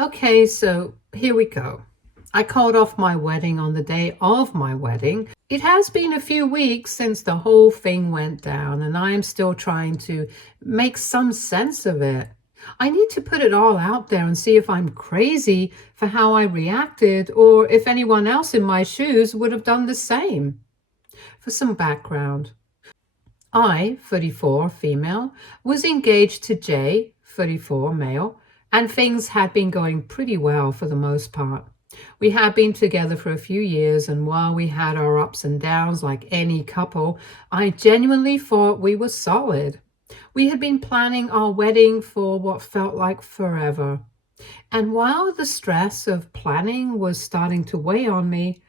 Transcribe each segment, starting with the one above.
Okay, so here we go. I called off my wedding on the day of my wedding. It has been a few weeks since the whole thing went down, and I am still trying to make some sense of it. I need to put it all out there and see if I'm crazy for how I reacted or if anyone else in my shoes would have done the same. For some background, I, 34, female, was engaged to Jay, 34, male, and things had been going pretty well for the most part. We had been together for a few years, and while we had our ups and downs like any couple, I genuinely thought we were solid. We had been planning our wedding for what felt like forever. And while the stress of planning was starting to weigh on me,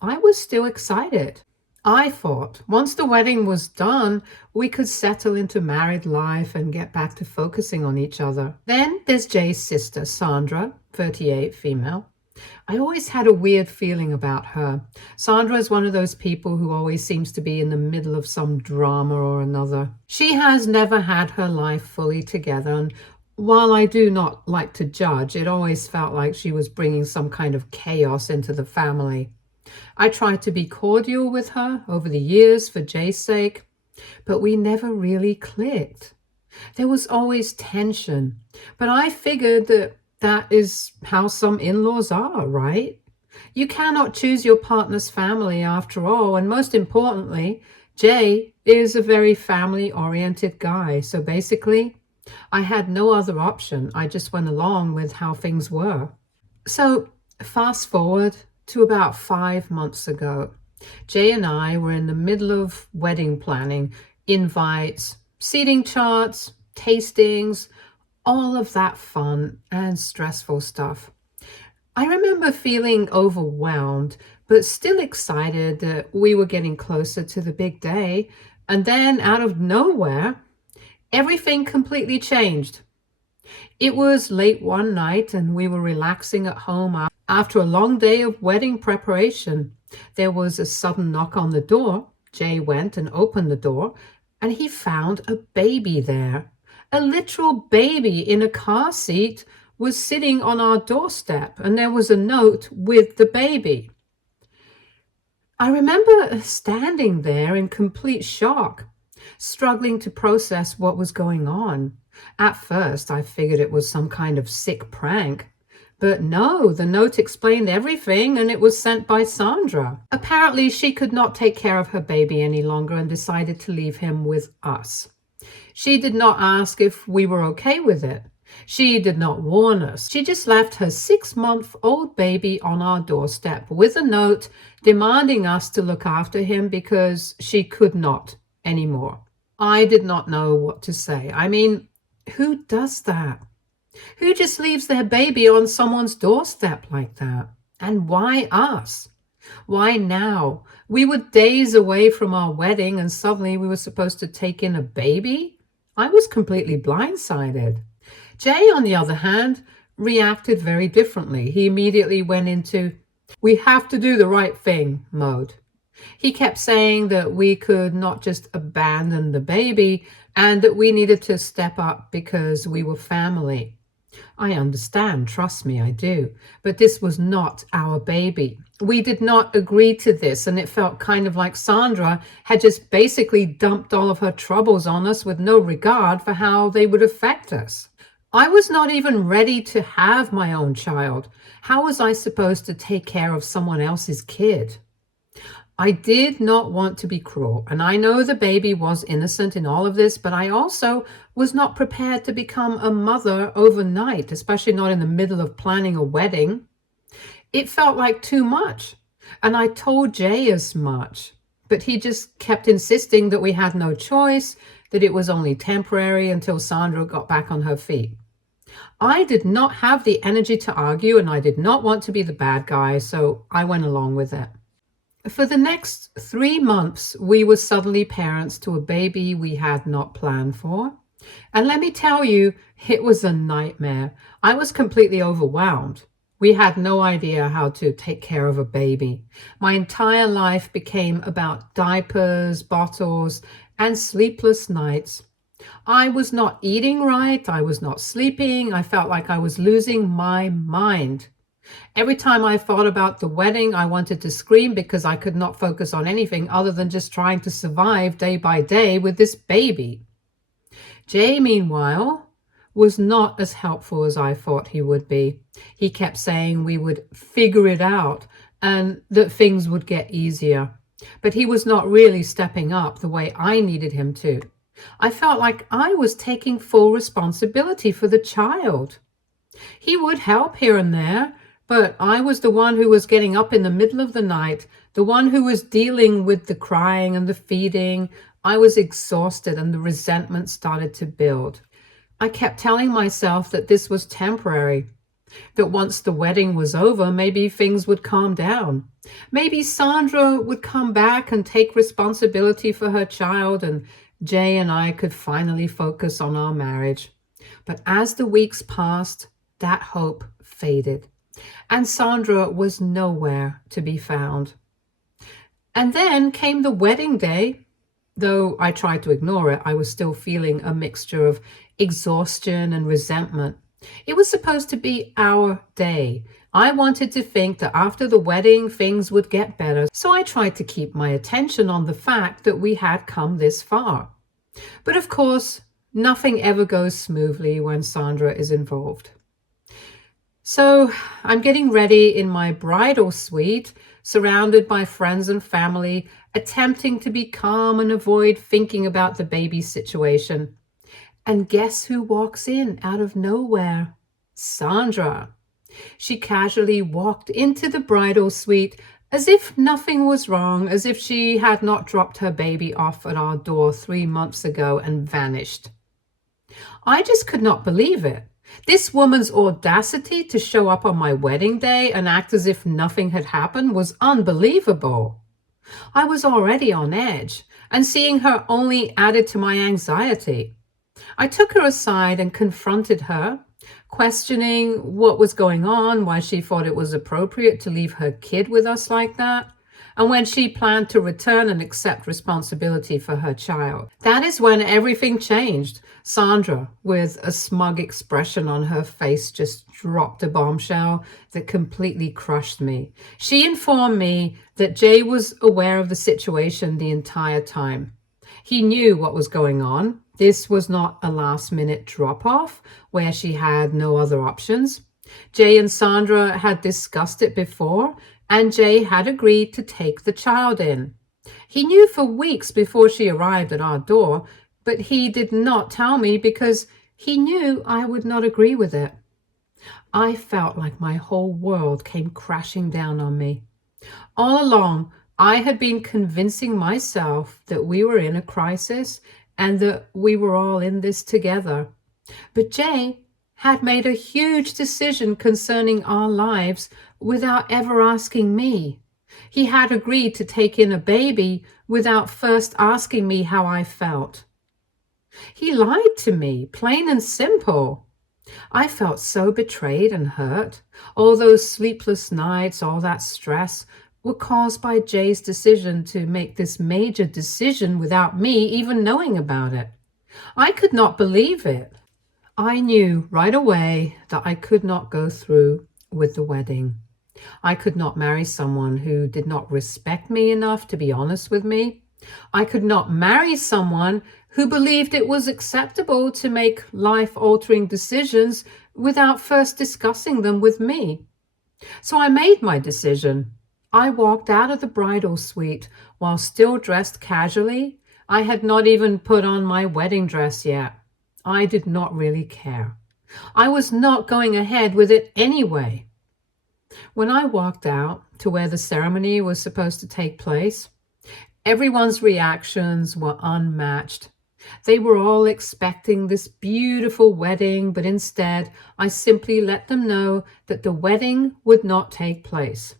I was still excited. I thought once the wedding was done, we could settle into married life and get back to focusing on each other. Then there's Jay's sister, Sandra, 38, female. I always had a weird feeling about her. Sandra is one of those people who always seems to be in the middle of some drama or another. She has never had her life fully together, and while I do not like to judge, it always felt like she was bringing some kind of chaos into the family. I tried to be cordial with her over the years for Jay's sake, but we never really clicked. There was always tension, but I figured that is how some in-laws are, right? You cannot choose your partner's family after all, and most importantly, Jay is a very family-oriented guy, so basically, I had no other option. I just went along with how things were. So fast forward to about 5 months ago. Jay and I were in the middle of wedding planning, invites, seating charts, tastings, all of that fun and stressful stuff. I remember feeling overwhelmed, but still excited that we were getting closer to the big day. And then out of nowhere, everything completely changed. It was late one night and we were relaxing at home after a long day of wedding preparation. There was a sudden knock on the door. Jay went and opened the door and he found a baby there. A literal baby in a car seat was sitting on our doorstep, and there was a note with the baby. I remember standing there in complete shock, struggling to process what was going on. At first, I figured it was some kind of sick prank. But no, the note explained everything, and it was sent by Sandra. Apparently, she could not take care of her baby any longer and decided to leave him with us. She did not ask if we were okay with it. She did not warn us. She just left her 6-month-old baby on our doorstep with a note demanding us to look after him because she could not anymore. I did not know what to say. I mean, who does that? Who just leaves their baby on someone's doorstep like that? And why us? Why now? We were days away from our wedding and suddenly we were supposed to take in a baby? I was completely blindsided. Jay, on the other hand, reacted very differently. He immediately went into, we have to do the right thing mode. He kept saying that we could not just abandon the baby and that we needed to step up because we were family. I understand, trust me, I do. But this was not our baby. We did not agree to this, and it felt kind of like Sandra had just basically dumped all of her troubles on us with no regard for how they would affect us. I was not even ready to have my own child. How was I supposed to take care of someone else's kid? I did not want to be cruel, and I know the baby was innocent in all of this, but I also was not prepared to become a mother overnight, especially not in the middle of planning a wedding. It felt like too much, and I told Jay as much, but he just kept insisting that we had no choice, that it was only temporary until Sandra got back on her feet. I did not have the energy to argue, and I did not want to be the bad guy, so I went along with it. For the next 3 months, we were suddenly parents to a baby we had not planned for. And let me tell you, it was a nightmare. I was completely overwhelmed. We had no idea how to take care of a baby. My entire life became about diapers, bottles, and sleepless nights. I was not eating right. I was not sleeping. I felt like I was losing my mind. Every time I thought about the wedding, I wanted to scream because I could not focus on anything other than just trying to survive day by day with this baby. Jay, meanwhile, was not as helpful as I thought he would be. He kept saying we would figure it out and that things would get easier. But he was not really stepping up the way I needed him to. I felt like I was taking full responsibility for the child. He would help here and there, but I was the one who was getting up in the middle of the night, the one who was dealing with the crying and the feeding. I was exhausted and the resentment started to build. I kept telling myself that this was temporary, that once the wedding was over, maybe things would calm down. Maybe Sandra would come back and take responsibility for her child, and Jay and I could finally focus on our marriage. But as the weeks passed, that hope faded, and Sandra was nowhere to be found. And then came the wedding day. Though I tried to ignore it, I was still feeling a mixture of exhaustion and resentment. It was supposed to be our day. I wanted to think that after the wedding, things would get better, so I tried to keep my attention on the fact that we had come this far. But of course, nothing ever goes smoothly when Sandra is involved. So I'm getting ready in my bridal suite, surrounded by friends and family, attempting to be calm and avoid thinking about the baby situation. And guess who walks in out of nowhere? Sandra. She casually walked into the bridal suite as if nothing was wrong, as if she had not dropped her baby off at our door 3 months ago and vanished. I just could not believe it. This woman's audacity to show up on my wedding day and act as if nothing had happened was unbelievable. I was already on edge, and seeing her only added to my anxiety. I took her aside and confronted her, questioning what was going on, why she thought it was appropriate to leave her kid with us like that, and when she planned to return and accept responsibility for her child. That is when everything changed. Sandra, with a smug expression on her face, just dropped a bombshell that completely crushed me. She informed me that Jay was aware of the situation the entire time. He knew what was going on. This was not a last-minute drop-off where she had no other options. Jay and Sandra had discussed it before, and Jay had agreed to take the child in. He knew for weeks before she arrived at our door, but he did not tell me because he knew I would not agree with it. I felt like my whole world came crashing down on me. All along, I had been convincing myself that we were in a crisis and that we were all in this together. But Jay had made a huge decision concerning our lives without ever asking me. He had agreed to take in a baby without first asking me how I felt. He lied to me, plain and simple. I felt so betrayed and hurt. All those sleepless nights, all that stress were caused by Jay's decision to make this major decision without me even knowing about it. I could not believe it. I knew right away that I could not go through with the wedding. I could not marry someone who did not respect me enough to be honest with me. I could not marry someone who believed it was acceptable to make life-altering decisions without first discussing them with me. So I made my decision. I walked out of the bridal suite while still dressed casually. I had not even put on my wedding dress yet. I did not really care. I was not going ahead with it anyway. When I walked out to where the ceremony was supposed to take place, everyone's reactions were unmatched. They were all expecting this beautiful wedding, but instead I simply let them know that the wedding would not take place.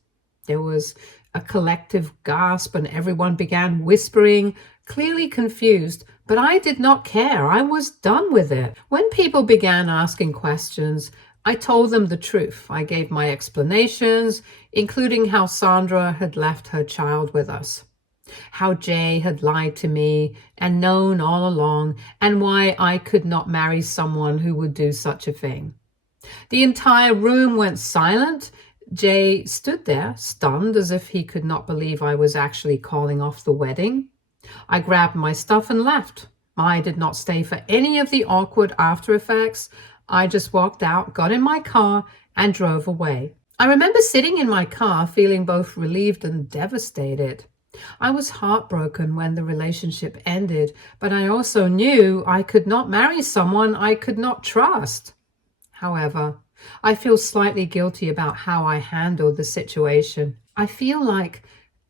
There was a collective gasp and everyone began whispering, clearly confused, but I did not care. I was done with it. When people began asking questions, I told them the truth. I gave my explanations, including how Sandra had left her child with us. how Jay had lied to me and known all along, and why I could not marry someone who would do such a thing. The entire room went silent. Jay stood there, stunned, as if he could not believe I was actually calling off the wedding. I grabbed my stuff and left. I did not stay for any of the awkward after effects. I just walked out, got in my car, and drove away. I remember sitting in my car feeling both relieved and devastated. I was heartbroken when the relationship ended, but I also knew I could not marry someone I could not trust. However, I feel slightly guilty about how I handled the situation. I feel like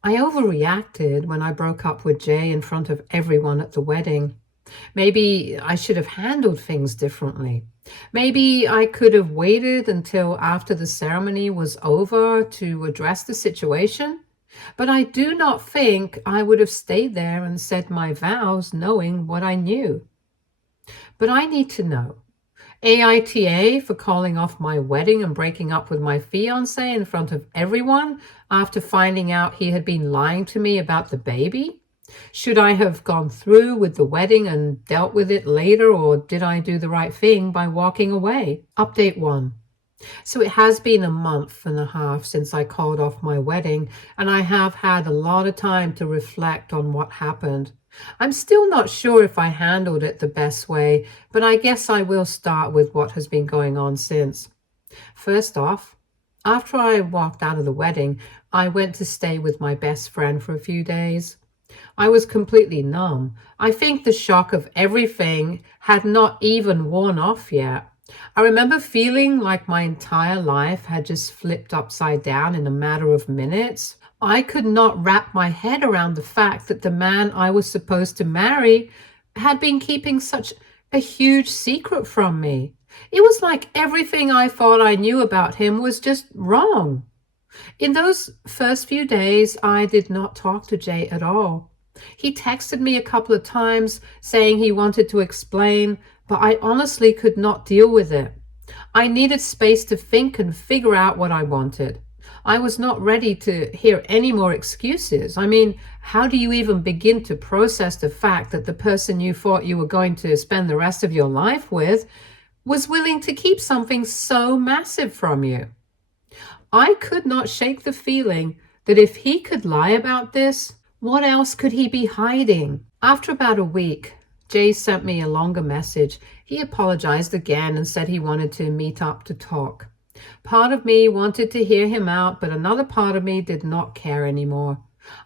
I overreacted when I broke up with Jay in front of everyone at the wedding. Maybe I should have handled things differently. Maybe I could have waited until after the ceremony was over to address the situation. But I do not think I would have stayed there and said my vows knowing what I knew. But I need to know. AITA for calling off my wedding and breaking up with my fiancé in front of everyone after finding out he had been lying to me about the baby? Should I have gone through with the wedding and dealt with it later, or did I do the right thing by walking away? Update 1. So it has been a month and a half since I called off my wedding, and I have had a lot of time to reflect on what happened. I'm still not sure if I handled it the best way, but I guess I will start with what has been going on since. First off, after I walked out of the wedding, I went to stay with my best friend for a few days. I was completely numb. I think the shock of everything had not even worn off yet. I remember feeling like my entire life had just flipped upside down in a matter of minutes. I could not wrap my head around the fact that the man I was supposed to marry had been keeping such a huge secret from me. It was like everything I thought I knew about him was just wrong. In those first few days, I did not talk to Jay at all. He texted me a couple of times saying he wanted to explain, but I honestly could not deal with it. I needed space to think and figure out what I wanted. I was not ready to hear any more excuses. I mean, how do you even begin to process the fact that the person you thought you were going to spend the rest of your life with was willing to keep something so massive from you? I could not shake the feeling that if he could lie about this, what else could he be hiding? After about a week, Jay sent me a longer message. He apologized again and said he wanted to meet up to talk. Part of me wanted to hear him out, but another part of me did not care anymore.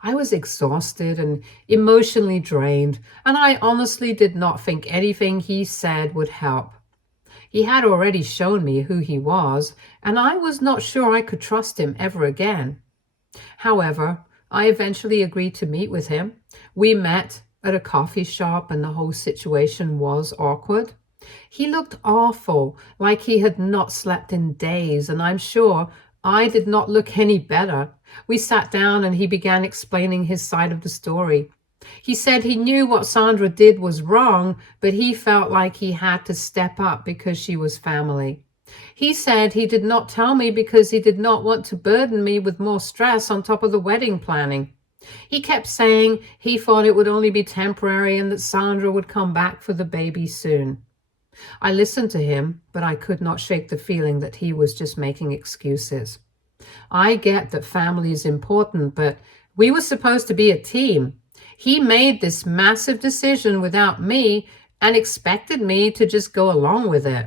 I was exhausted and emotionally drained, and I honestly did not think anything he said would help. He had already shown me who he was, and I was not sure I could trust him ever again. However, I eventually agreed to meet with him. We met at a coffee shop, and the whole situation was awkward. He looked awful, like he had not slept in days, and I'm sure I did not look any better. We sat down and he began explaining his side of the story. He said he knew what Sandra did was wrong, but he felt like he had to step up because she was family. He said he did not tell me because he did not want to burden me with more stress on top of the wedding planning. He kept saying he thought it would only be temporary and that Sandra would come back for the baby soon. I listened to him, but I could not shake the feeling that he was just making excuses. I get that family is important, but we were supposed to be a team. He made this massive decision without me and expected me to just go along with it.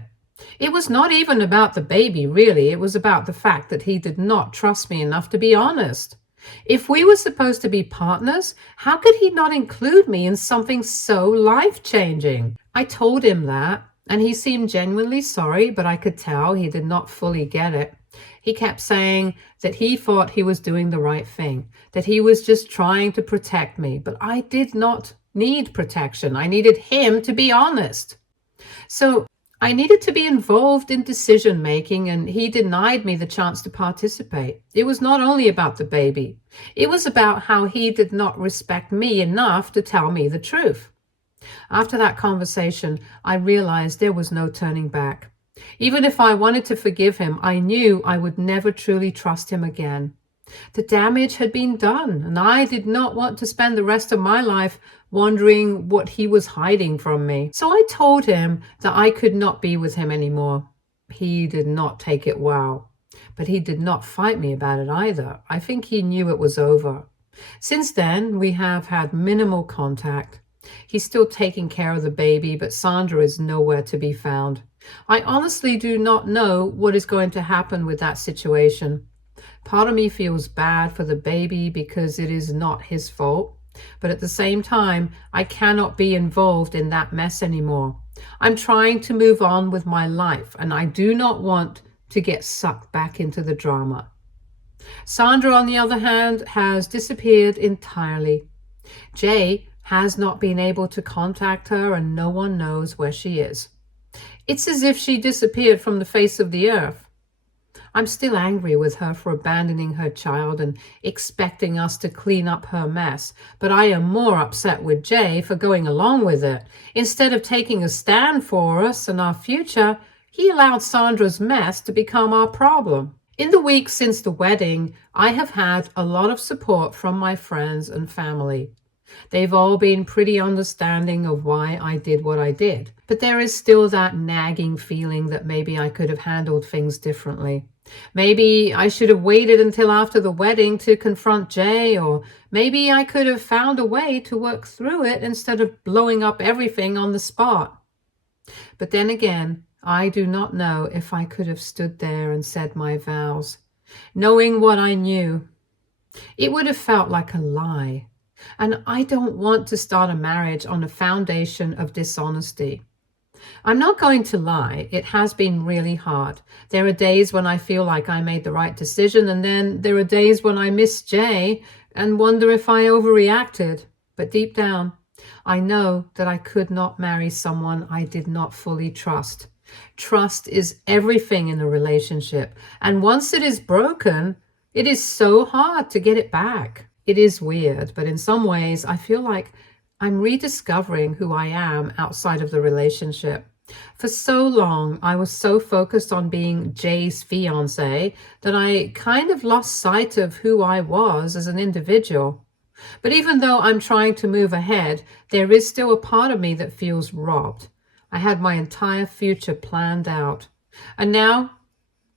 It was not even about the baby, really. It was about the fact that he did not trust me enough to be honest. If we were supposed to be partners, how could he not include me in something so life-changing? I told him that, and he seemed genuinely sorry, but I could tell he did not fully get it. He kept saying that he thought he was doing the right thing, that he was just trying to protect me, but I did not need protection. I needed him to be honest. So I needed to be involved in decision-making, and he denied me the chance to participate. It was not only about the baby. It was about how he did not respect me enough to tell me the truth. After that conversation, I realized there was no turning back. Even if I wanted to forgive him, I knew I would never truly trust him again. The damage had been done, and I did not want to spend the rest of my life wondering what he was hiding from me. So I told him that I could not be with him anymore. He did not take it well, but he did not fight me about it either. I think he knew it was over. Since then, we have had minimal contact. He's still taking care of the baby, but Sandra is nowhere to be found. I honestly do not know what is going to happen with that situation. Part of me feels bad for the baby because it is not his fault, but at the same time, I cannot be involved in that mess anymore. I'm trying to move on with my life, and I do not want to get sucked back into the drama. Sandra, on the other hand, has disappeared entirely. Jay has not been able to contact her, and no one knows where she is. It's as if she disappeared from the face of the earth. I'm still angry with her for abandoning her child and expecting us to clean up her mess, but I am more upset with Jay for going along with it. Instead of taking a stand for us and our future, he allowed Sandra's mess to become our problem. In the weeks since the wedding, I have had a lot of support from my friends and family. They've all been pretty understanding of why I did what I did, but there is still that nagging feeling that maybe I could have handled things differently. Maybe I should have waited until after the wedding to confront Jay, or maybe I could have found a way to work through it instead of blowing up everything on the spot. But then again, I do not know if I could have stood there and said my vows. Knowing what I knew, it would have felt like a lie. And I don't want to start a marriage on a foundation of dishonesty. I'm not going to lie, it has been really hard. There are days when I feel like I made the right decision, and then there are days when I miss Jay and wonder if I overreacted. But deep down, I know that I could not marry someone I did not fully trust. Trust is everything in a relationship, and once it is broken, it is so hard to get it back. It is weird, but in some ways, I feel like I'm rediscovering who I am outside of the relationship. For so long, I was so focused on being Jay's fiancé that I kind of lost sight of who I was as an individual. But even though I'm trying to move ahead, there is still a part of me that feels robbed. I had my entire future planned out, and now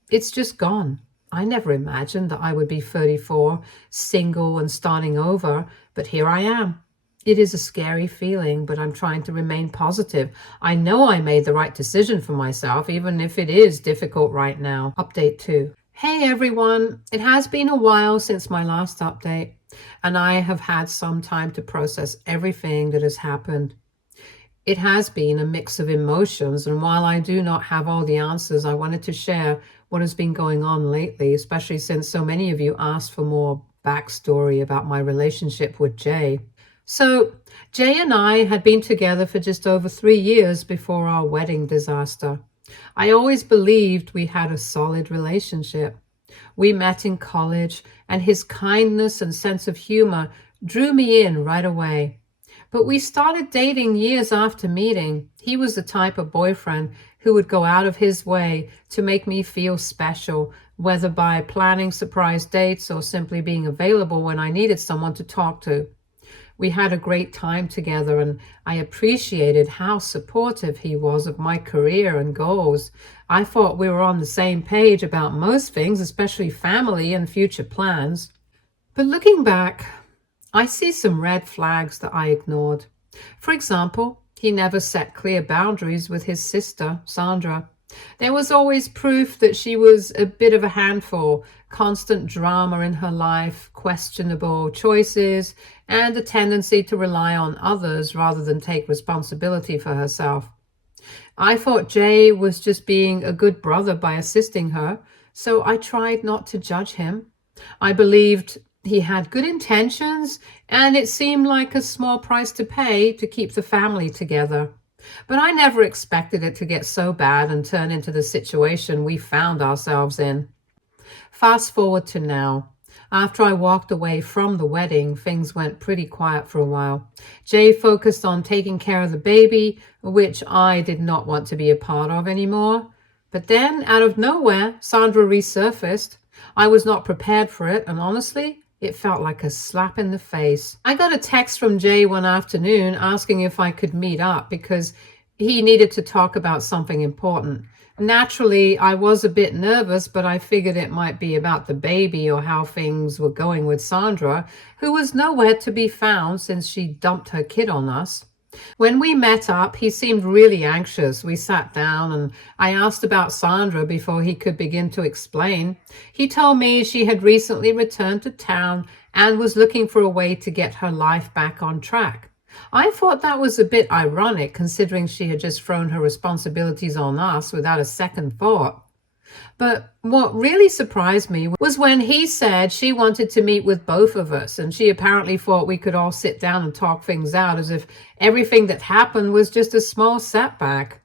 it's just gone. I never imagined that I would be 34, single and starting over, but here I am. It is a scary feeling, but I'm trying to remain positive. I know I made the right decision for myself, even if it is difficult right now. Update 2. Hey everyone, it has been a while since my last update, and I have had some time to process everything that has happened. It has been a mix of emotions, and while I do not have all the answers, I wanted to share what has been going on lately, especially since so many of you asked for more backstory about my relationship with Jay. So, Jay and I had been together for just over 3 years before our wedding disaster. I always believed we had a solid relationship. We met in college, and his kindness and sense of humor drew me in right away. But we started dating years after meeting. He was the type of boyfriend who would go out of his way to make me feel special, whether by planning surprise dates or simply being available when I needed someone to talk to. We had a great time together, and I appreciated how supportive he was of my career and goals. I thought we were on the same page about most things, especially family and future plans. But looking back, I see some red flags that I ignored. For example, he never set clear boundaries with his sister, Sandra. There was always proof that she was a bit of a handful, constant drama in her life, questionable choices, and a tendency to rely on others rather than take responsibility for herself. I thought Jay was just being a good brother by assisting her, so I tried not to judge him. I believed he had good intentions, and it seemed like a small price to pay to keep the family together. But I never expected it to get so bad and turn into the situation we found ourselves in. Fast forward to now. After I walked away from the wedding, things went pretty quiet for a while. Jay focused on taking care of the baby, which I did not want to be a part of anymore. But then, out of nowhere, Sandra resurfaced. I was not prepared for it, and honestly, it felt like a slap in the face. I got a text from Jay one afternoon asking if I could meet up because he needed to talk about something important. Naturally, I was a bit nervous, but I figured it might be about the baby or how things were going with Sandra, who was nowhere to be found since she dumped her kid on us. When we met up, he seemed really anxious. We sat down and I asked about Sandra before he could begin to explain. He told me she had recently returned to town and was looking for a way to get her life back on track. I thought that was a bit ironic considering she had just thrown her responsibilities on us without a second thought. But what really surprised me was when he said she wanted to meet with both of us, and she apparently thought we could all sit down and talk things out as if everything that happened was just a small setback.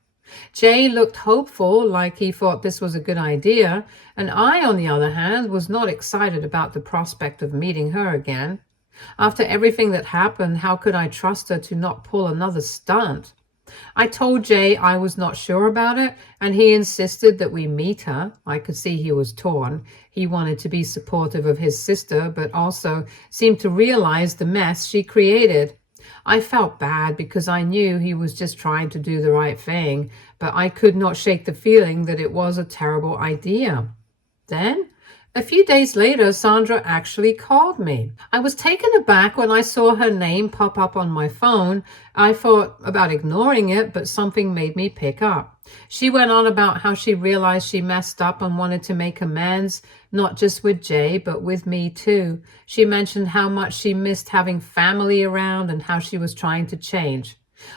Jay looked hopeful, like he thought this was a good idea, and I, on the other hand, was not excited about the prospect of meeting her again. After everything that happened, how could I trust her to not pull another stunt? I told Jay I was not sure about it, and he insisted that we meet her. I could see he was torn. He wanted to be supportive of his sister, but also seemed to realize the mess she created. I felt bad because I knew he was just trying to do the right thing, but I could not shake the feeling that it was a terrible idea. Then, a few days later, Sandra actually called me. I was taken aback when I saw her name pop up on my phone. I thought about ignoring it, but something made me pick up. She went on about how she realized she messed up and wanted to make amends, not just with Jay, but with me too. She mentioned how much she missed having family around and how she was trying to change.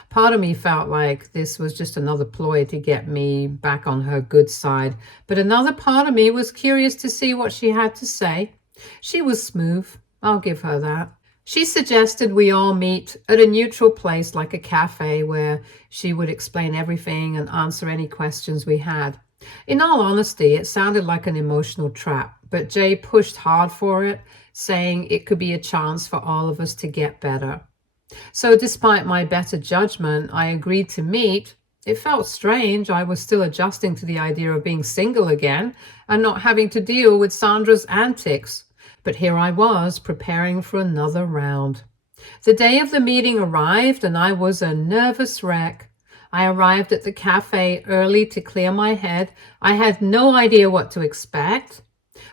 Part of me felt like this was just another ploy to get me back on her good side, but another part of me was curious to see what she had to say. She was smooth, I'll give her that. She suggested we all meet at a neutral place like a cafe where she would explain everything and answer any questions we had. In all honesty, it sounded like an emotional trap, but Jay pushed hard for it, saying it could be a chance for all of us to get better. So despite my better judgment, I agreed to meet. It felt strange. I was still adjusting to the idea of being single again and not having to deal with Sandra's antics. But here I was, preparing for another round. The day of the meeting arrived and I was a nervous wreck. I arrived at the cafe early to clear my head. I had no idea what to expect,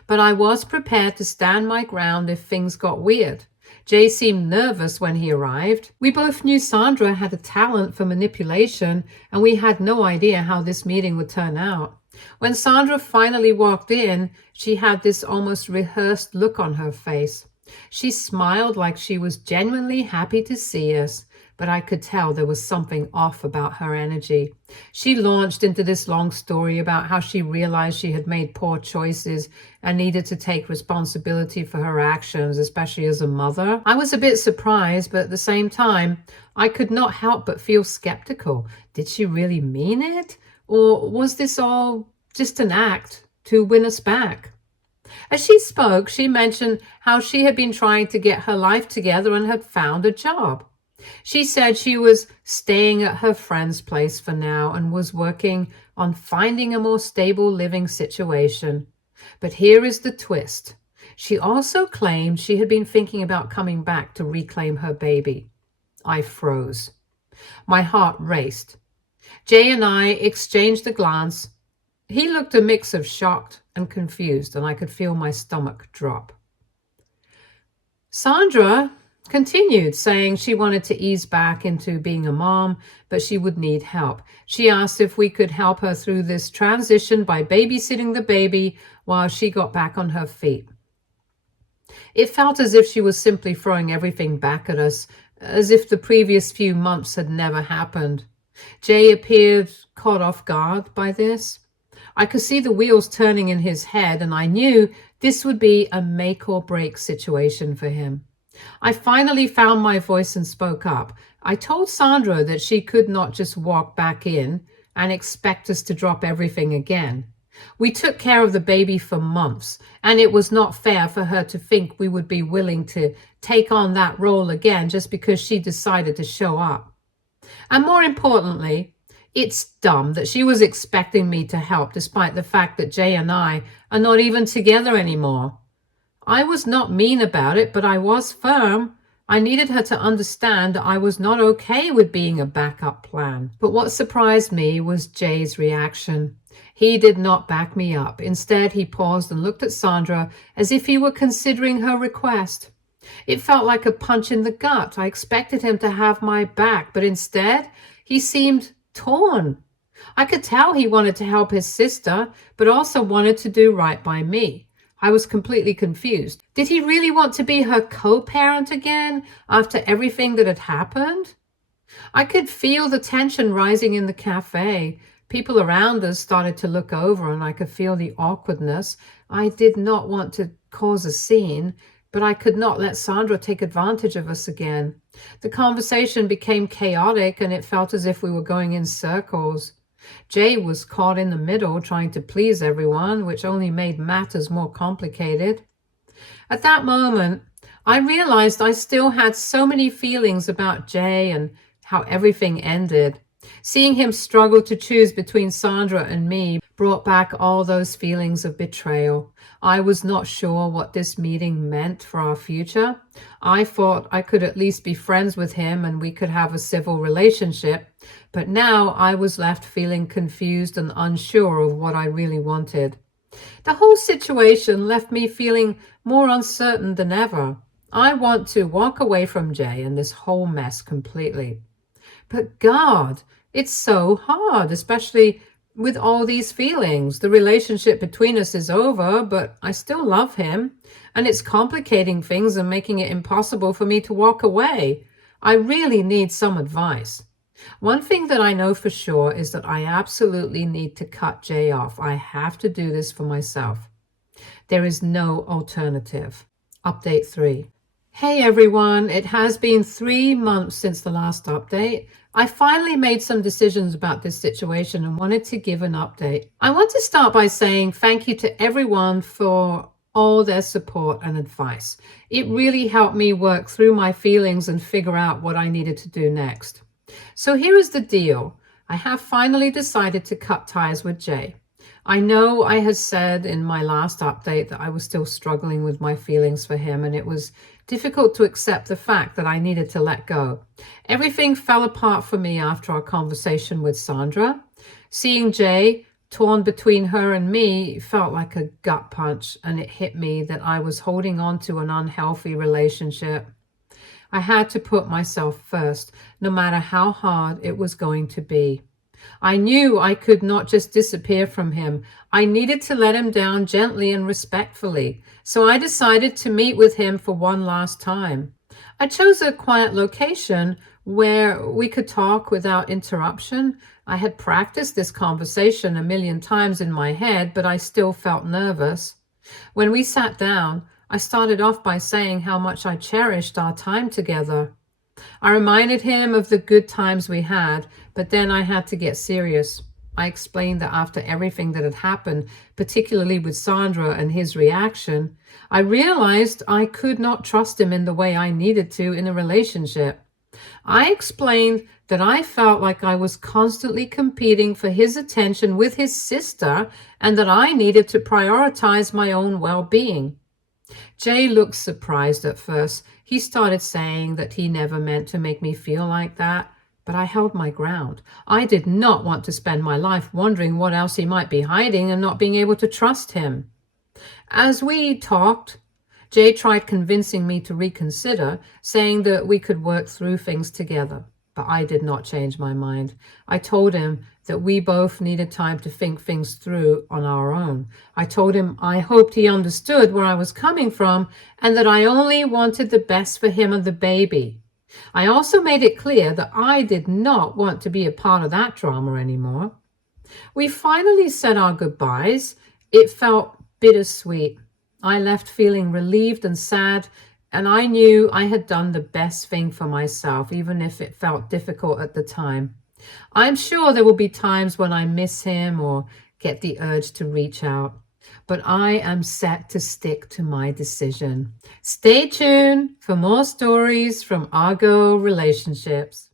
but I was prepared to stand my ground if things got weird. Jay seemed nervous when he arrived. We both knew Sandra had a talent for manipulation, and we had no idea how this meeting would turn out. When Sandra finally walked in, she had this almost rehearsed look on her face. She smiled like she was genuinely happy to see us, but I could tell there was something off about her energy. She launched into this long story about how she realized she had made poor choices and needed to take responsibility for her actions, especially as a mother. I was a bit surprised, but at the same time, I could not help but feel skeptical. Did she really mean it? Or was this all just an act to win us back? As she spoke, she mentioned how she had been trying to get her life together and had found a job. She said she was staying at her friend's place for now and was working on finding a more stable living situation. But here is the twist. She also claimed she had been thinking about coming back to reclaim her baby. I froze. My heart raced. Jay and I exchanged a glance. He looked a mix of shocked and confused, and I could feel my stomach drop. Sandra continued, saying she wanted to ease back into being a mom, but she would need help. She asked if we could help her through this transition by babysitting the baby while she got back on her feet. It felt as if she was simply throwing everything back at us, as if the previous few months had never happened. Jay appeared caught off guard by this. I could see the wheels turning in his head, and I knew this would be a make or break situation for him. I finally found my voice and spoke up. I told Sandra that she could not just walk back in and expect us to drop everything again. We took care of the baby for months, and it was not fair for her to think we would be willing to take on that role again just because she decided to show up. And more importantly, It's dumb that she was expecting me to help despite the fact that Jay and I are not even together anymore. I was not mean about it, but I was firm. I needed her to understand that I was not okay with being a backup plan. But what surprised me was Jay's reaction. He did not back me up. Instead, he paused and looked at Sandra as if he were considering her request. It felt like a punch in the gut. I expected him to have my back, but instead, he seemed torn. I could tell he wanted to help his sister, but also wanted to do right by me. I was completely confused. Did he really want to be her co-parent again after everything that had happened? I could feel the tension rising in the cafe. People around us started to look over and I could feel the awkwardness. I did not want to cause a scene, but I could not let Sandra take advantage of us again. The conversation became chaotic and it felt as if we were going in circles. Jay was caught in the middle trying to please everyone, which only made matters more complicated. At that moment, I realized I still had so many feelings about Jay and how everything ended. Seeing him struggle to choose between Sandra and me brought back all those feelings of betrayal. I was not sure what this meeting meant for our future. I thought I could at least be friends with him and we could have a civil relationship, but now I was left feeling confused and unsure of what I really wanted. The whole situation left me feeling more uncertain than ever. I want to walk away from Jay and this whole mess completely. But God, it's so hard, especially with all these feelings. The relationship between us is over, but I still love him, and it's complicating things and making it impossible for me to walk away. I really need some advice. One thing that I know for sure is that I absolutely need to cut Jay off. I have to do this for myself. There is no alternative. Update 3. Hey everyone, it has been 3 months since the last update. I finally made some decisions about this situation and wanted to give an update. I want to start by saying thank you to everyone for all their support and advice. It really helped me work through my feelings and figure out what I needed to do next. So here is the deal. I have finally decided to cut ties with Jay. I know I had said in my last update that I was still struggling with my feelings for him, and it was difficult to accept the fact that I needed to let go. Everything fell apart for me after our conversation with Sandra. Seeing Jay torn between her and me felt like a gut punch, and it hit me that I was holding on to an unhealthy relationship. I had to put myself first, no matter how hard it was going to be. I knew I could not just disappear from him. I needed to let him down gently and respectfully. So I decided to meet with him for one last time. I chose a quiet location where we could talk without interruption. I had practiced this conversation a million times in my head, but I still felt nervous. When we sat down, I started off by saying how much I cherished our time together. I reminded him of the good times we had, but then I had to get serious. I explained that after everything that had happened, particularly with Sandra and his reaction, I realized I could not trust him in the way I needed to in a relationship. I explained that I felt like I was constantly competing for his attention with his sister and that I needed to prioritize my own well-being. Jay looked surprised at first. He started saying that he never meant to make me feel like that, but I held my ground. I did not want to spend my life wondering what else he might be hiding and not being able to trust him. As we talked, Jay tried convincing me to reconsider, saying that we could work through things together. But I did not change my mind. I told him that we both needed time to think things through on our own. I told him I hoped he understood where I was coming from and that I only wanted the best for him and the baby. I also made it clear that I did not want to be a part of that drama anymore. We finally said our goodbyes. It felt bittersweet. I left feeling relieved and sad, and I knew I had done the best thing for myself, even if it felt difficult at the time. I'm sure there will be times when I miss him or get the urge to reach out, but I am set to stick to my decision. Stay tuned for more stories from Argo Relationships.